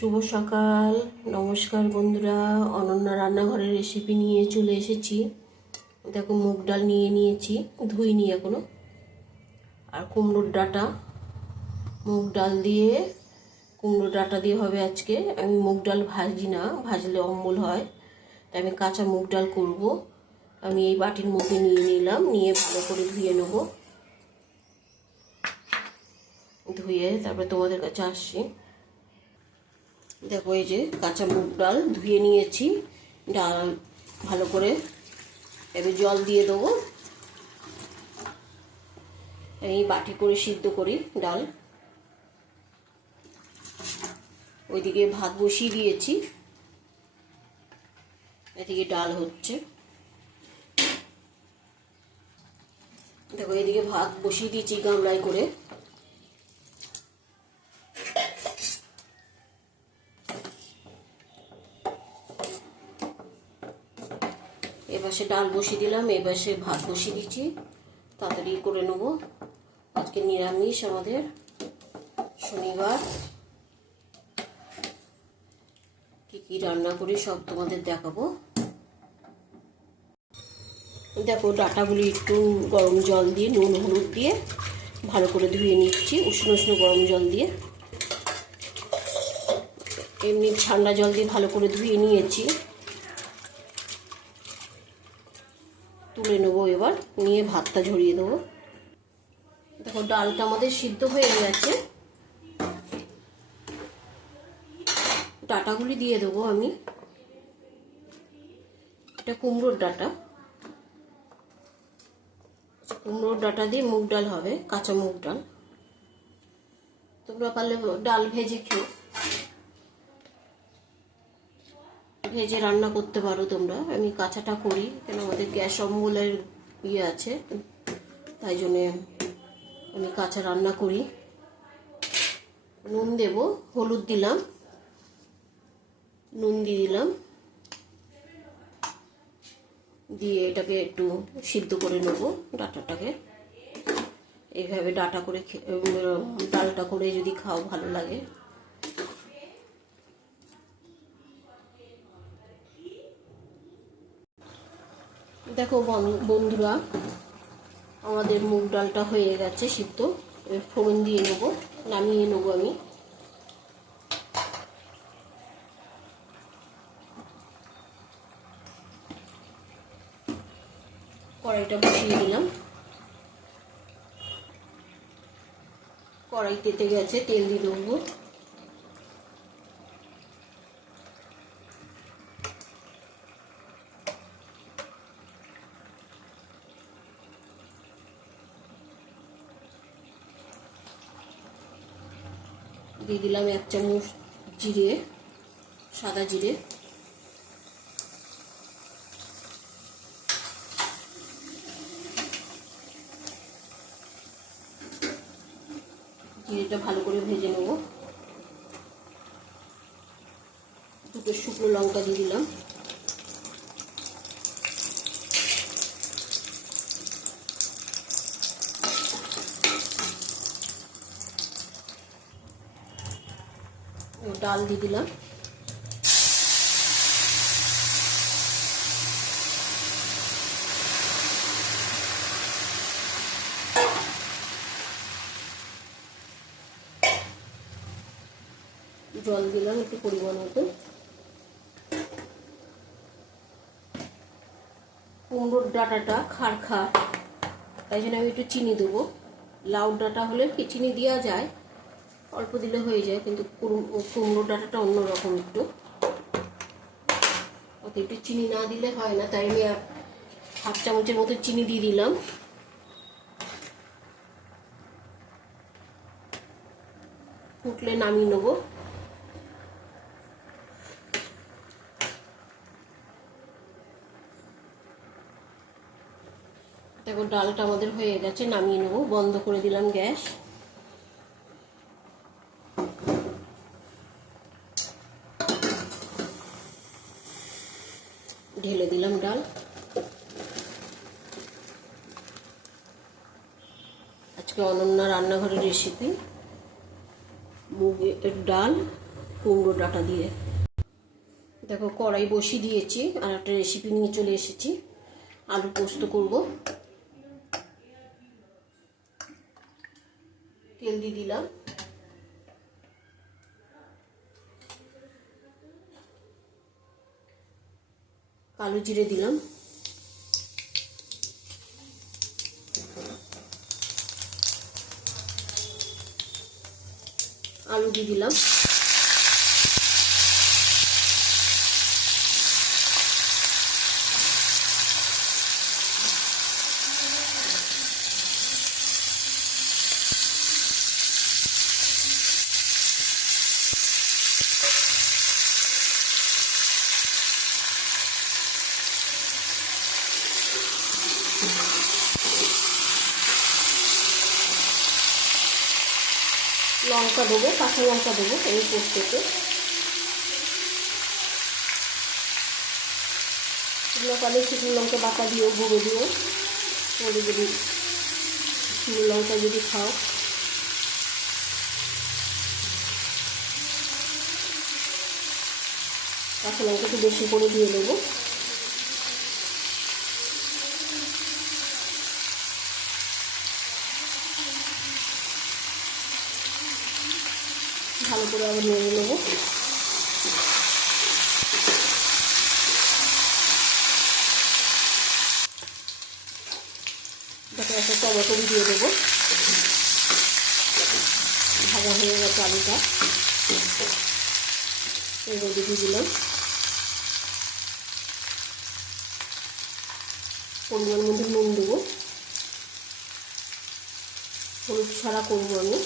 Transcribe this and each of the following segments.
শুভ সকাল। নমস্কার বন্ধুরা, অনন্যা রান্নাঘরের রেসিপি নিয়ে চলে এসেছি। দেখো, মুগ ডাল নিয়ে নিয়েছি, ধুইনি এখনো। আর কুমড়োর ডাঁটা, মুগ ডাল দিয়ে কুমড়োর ডাঁটা দিয়ে হবে আজকে। আমি মুগ ডাল ভাজি না, ভাজলে অম্বল হয়, তাই আমি কাঁচা মুগ ডাল করব। আমি এই বাটির মধ্যে নিয়ে নিলাম, নিয়ে ভালো করে ধুয়ে নেব। ধুয়ে তারপরে তোমাদের কাছে আসছি। দেখো, এই যে কাঁচা মুগ ডাল ধুয়ে নিয়েছি। ডাল ভালো করে এবার জল দিয়ে দেবো। এই বাটি করে সিদ্ধ করি ডাল। ওইদিকে ভাত বসিয়ে দিয়েছি, এদিকে ডাল হচ্ছে। দেখো, এদিকে ভাত বসিয়ে দিয়েছি গামলায় করে। এপাশে ডাল বসিয়ে দিলাম, এপাশে ভাত বসিয়ে দিচ্ছি। তাড়াতাড়ি করে নেবো। আজকে নিরামিষ, আমাদের শনিবার। কি কি রান্না করি সব তোমাদের দেখাবো। দেখো, ডাঁটাগুলি একটু গরম জল দিয়ে নুন হলুদ দিয়ে ভালো করে ধুয়ে নিচ্ছি, উষ্ণ উষ্ণ গরম জল দিয়ে। এমনি ঠান্ডা জল দিয়ে ভালো করে ধুয়ে নিয়েছি। তুলে নেবো এবার, নিয়ে ভাতটা ঝরিয়ে দেবো। দেখো, ডালটা আমাদের সিদ্ধ হয়ে গেছে। ডাঁটাগুলি দিয়ে দেবো আমি। এটা কুমড়োর ডাঁটা। কুমড়োর ডাঁটা দিয়ে মুগ ডাল হবে, কাঁচা মুগ ডাল। তোমরা পারলে ডাল ভেজে খেও, ভেজে রান্না করতে পারো তোমরা। আমি কাঁচাটা করি, কেন আমাদের গ্যাস অম্বলের ইয়ে আছে, তাই জন্যে আমি কাঁচা রান্না করি। নুন দেব, হলুদ দিলাম, নুন দিয়ে দিলাম, দিয়ে এটাকে একটু সিদ্ধ করে নেবো ডাঁটাটাকে। এইভাবে ডাঁটা করে ডালটা করে যদি খাও ভালো লাগে। দেখো বন্ধুরা, আমাদের মুগ ডালটা হয়ে গেছে সিদ্ধ। ফোড়ন দিয়ে নেবো, নামিয়ে নেবো আমি। কড়াইটা বসিয়ে দিলাম। কড়াই তেতে গেছে, তেল দিয়ে দেবো। দিয়ে দিলাম 1 চামচ জিরে, সাদা জিরে। জিরেটা ভালো করে ভেজে নেব। দুটো শুকনো লঙ্কা দিয়ে দিলাম। ডাল দিয়ে দিলাম। জল দিলাম একটু পরিমাণ মতো। কুমড়োর ডাঁটাটা খাড়, তাই জন্য আমি একটু চিনি দেবো। লাউ ডাঁটা হলে কি চিনি দেওয়া যায়, অল্প দিলে হয়ে যায়, কিন্তু কুমড়োর ডাঁটাটা অন্যরকম একটু, ওতে একটু চিনি না দিলে হয় না, তাই আমি 1/2 চামচের মতো চিনি দিয়ে দিলাম। ফুটলে নামিয়ে নেবো। দেখো, ডালটা আমাদের হয়ে গেছে, নামিয়ে নেবো। বন্ধ করে দিলাম গ্যাস। ঢেলে দিলাম ডাল। আজকে অনন্যা রান্নাঘরের রেসিপি মুগের ডাল কুমড়ো ডাঁটা দিয়ে। দেখো কড়াই বসিয়ে দিয়েছি, আর একটা রেসিপি নিয়ে চলে এসেছি। আলু পোস্ত করব। তেল দিয়ে দিলাম, কালো জিরে দিলাম, আলু দিয়ে দিলাম, লঙ্কা দেবো, কাঁচা লঙ্কা দেবো এই পোস্ততে। শুকনো কালে শুকনো লঙ্কা বাটা দিও, গুঁড়ো দিও। ওদের যদি শুকনো লঙ্কা যদি খাও, কাঁচা লঙ্কা একটু বেশি করে দিয়ে দেবো। ভালো করে আবার নেড়ে নেবো। দেখো একটা টমেটো দিয়ে দেবো। ভাজা হয়ে গেছে আলুটা, এবার দিয়ে দিলাম। পরিমাণ মধ্যে নুন দেবো, হলুদ ছাড়া করবো আমি।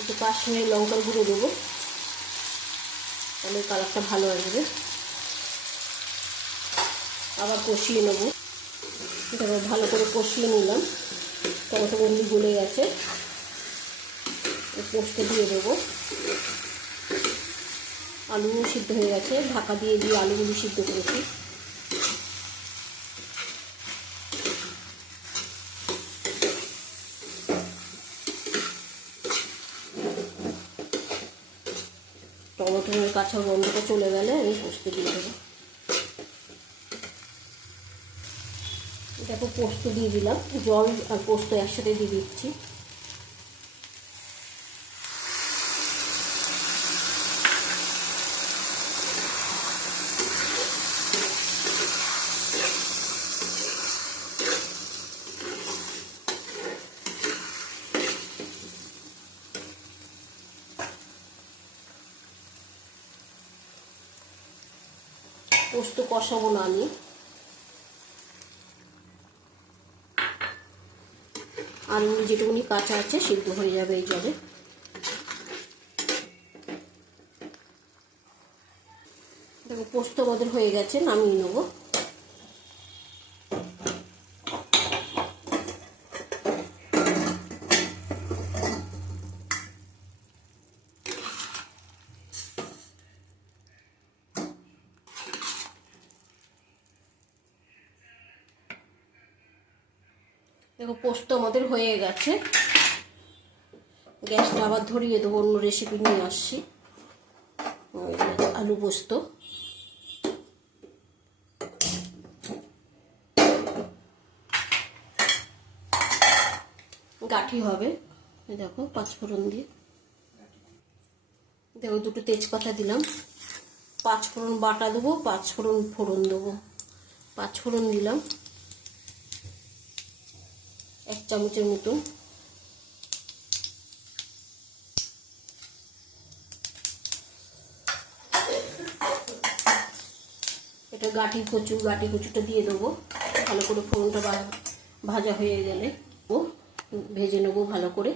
একটু কাশ্মীরি লঙ্কার গুঁড়ো দেবো, তাহলে কালারটা ভালো আসবে। আবার কষিয়ে নেবো। তারপর ভালো করে কষিয়ে নিলাম। টমেটোগুলি গলে গেছে, পোস্ত দিয়ে দেবো। আলুও সিদ্ধ হয়ে গেছে, ঢাকা দিয়ে আলুগুলি সিদ্ধ করেছি। টমেটোর কাঁচা গন্ধটা চলে গেলে আমি পোস্ত দিয়ে দেবো। দেখো পোস্ত দিয়ে দিলাম, জল আর পোস্ত একসাথে দিয়ে দিচ্ছি। পোস্ত কষাবো না আমি, আলু যেটুকুনি কাঁচা আছে সিদ্ধ হয়ে যাবে এই জলে। দেখো পোস্ত আমাদের হয়ে গেছে, নামিয়ে নেবো। দেখো পোস্ত আমাদের হয়ে গেছে, গ্যাসটা আবার ধরিয়ে দেবো, অন্য রেসিপি নিয়ে আসছি। আলু পোস্ত গাঠি হবে। দেখো পাঁচফোড়ন দিয়ে, দেখো দুটো তেজপাতা দিলাম, পাঁচফোড়ন বাটা দেবো, পাঁচফোড়ন ফোড়ন দেবো। পাঁচফোড়ন দিলাম 1 চামচের মতো, এটা গাঠি কচুটা দিয়ে দেবো। ভালো করে ফোড়নটা ভাজা হয়ে গেলে ভেজে নেবো ভালো করে।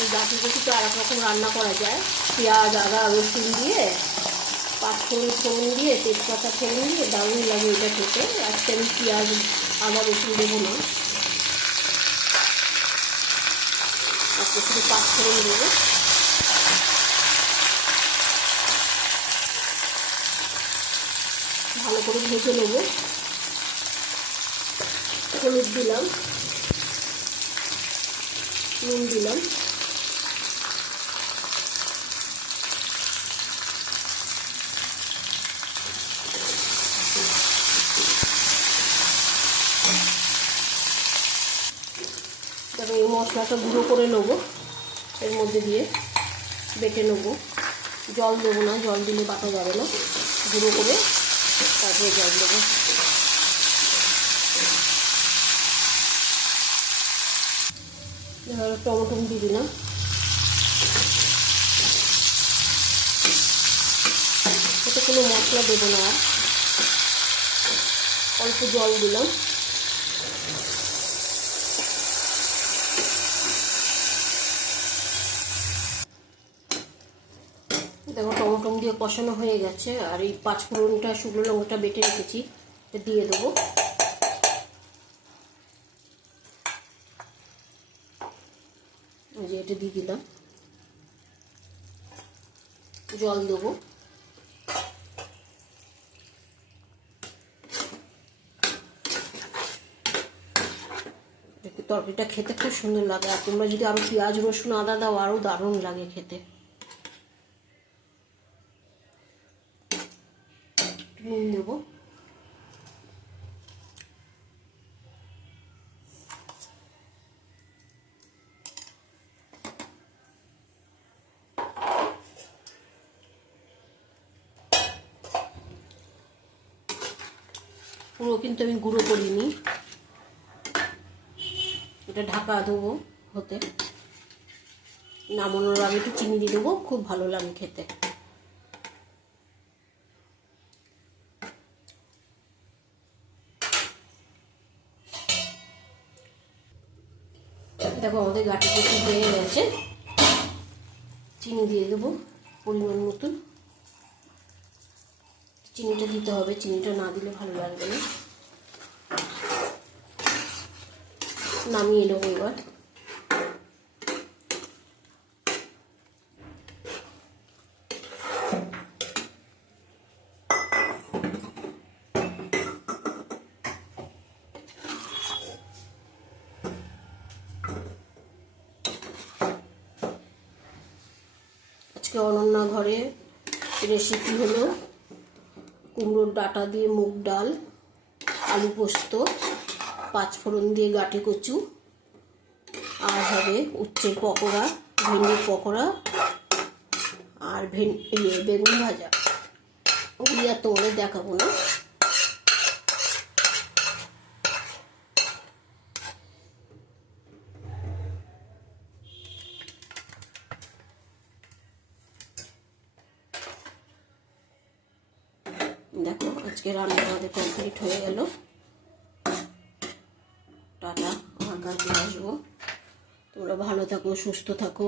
এই গাঠি কচুটা আর এক রকম রান্না করা যায়, পেঁয়াজ আদা রসুন দিয়ে, পাঁচফোড়ন দিয়ে, তেজপাতা ফোড়ন দিয়ে দারুণ লাগে এটা খেতে। আজকে আমি পেঁয়াজ আদা রসুন দেবো না, আজকে শুধু পাঁচফোড়ন দেবো। ভালো করে ভেজে নেব। হলুদ দিলাম, নুন দিলাম, তবে এই মশলাটা গুঁড়ো করে নেবো, এর মধ্যে দিয়ে বেটে নেবো। জল দেবো না, জল দিলে বাটা যাবে না, গুঁড়ো করে তারপরে জল দেবো। টমেটো দিয়ে দিলাম, এতে কোনো মশলা দেবো না, অল্প জল দিলাম। দেখো টমেটো দিয়ে কষানো হয়ে গেছে, আর এই পাঁচফোড়নটা শুকনো লঙ্কাটা বেটে রেখেছি এটা দিয়ে দেবো। যে এটা দিয়ে দিলাম, জল দেবো। তরকারিটা খেতে খুব সুন্দর লাগে, আর তোমরা যদি আরো পেঁয়াজ রসুন আদা দাও আরো দারুণ লাগে খেতে। নুন দেবো, পুরো কিন্তু আমি গুঁড়ো করিনি, এটা ঢাকা দেবো হতে। নামানোর আগে একটু চিনি দিয়ে দেবো, খুব ভালো লাগে খেতে। দেখো আমাদের গাটি কচি হয়ে গেছে, চিনি দিয়ে দেবো পরিমাণ মতন। চিনিটা দিতে হবে, চিনিটা না দিলে ভালো লাগবে না। নামিয়ে নেবো এবার। আজকে অনন্যা ঘরে রেসিপি হলো কুমড়োর ডাঁটা দিয়ে মুগ ডাল, আলু পোস্ত, পাঁচফোড়ন দিয়ে গাঁটি কচু, আর হবে উচ্ছের পকোড়া, ভেন্ডির পকোড়া, আর বেগুন ভাজা। ওগুলি আর তোমাদের দেখাবো না। দেখো আজকে রান্না আমাদের কমপ্লিট হয়ে গেল। টাটা, আবার কালকে আসবো। তোমরা ভালো থাকো, সুস্থ থাকো।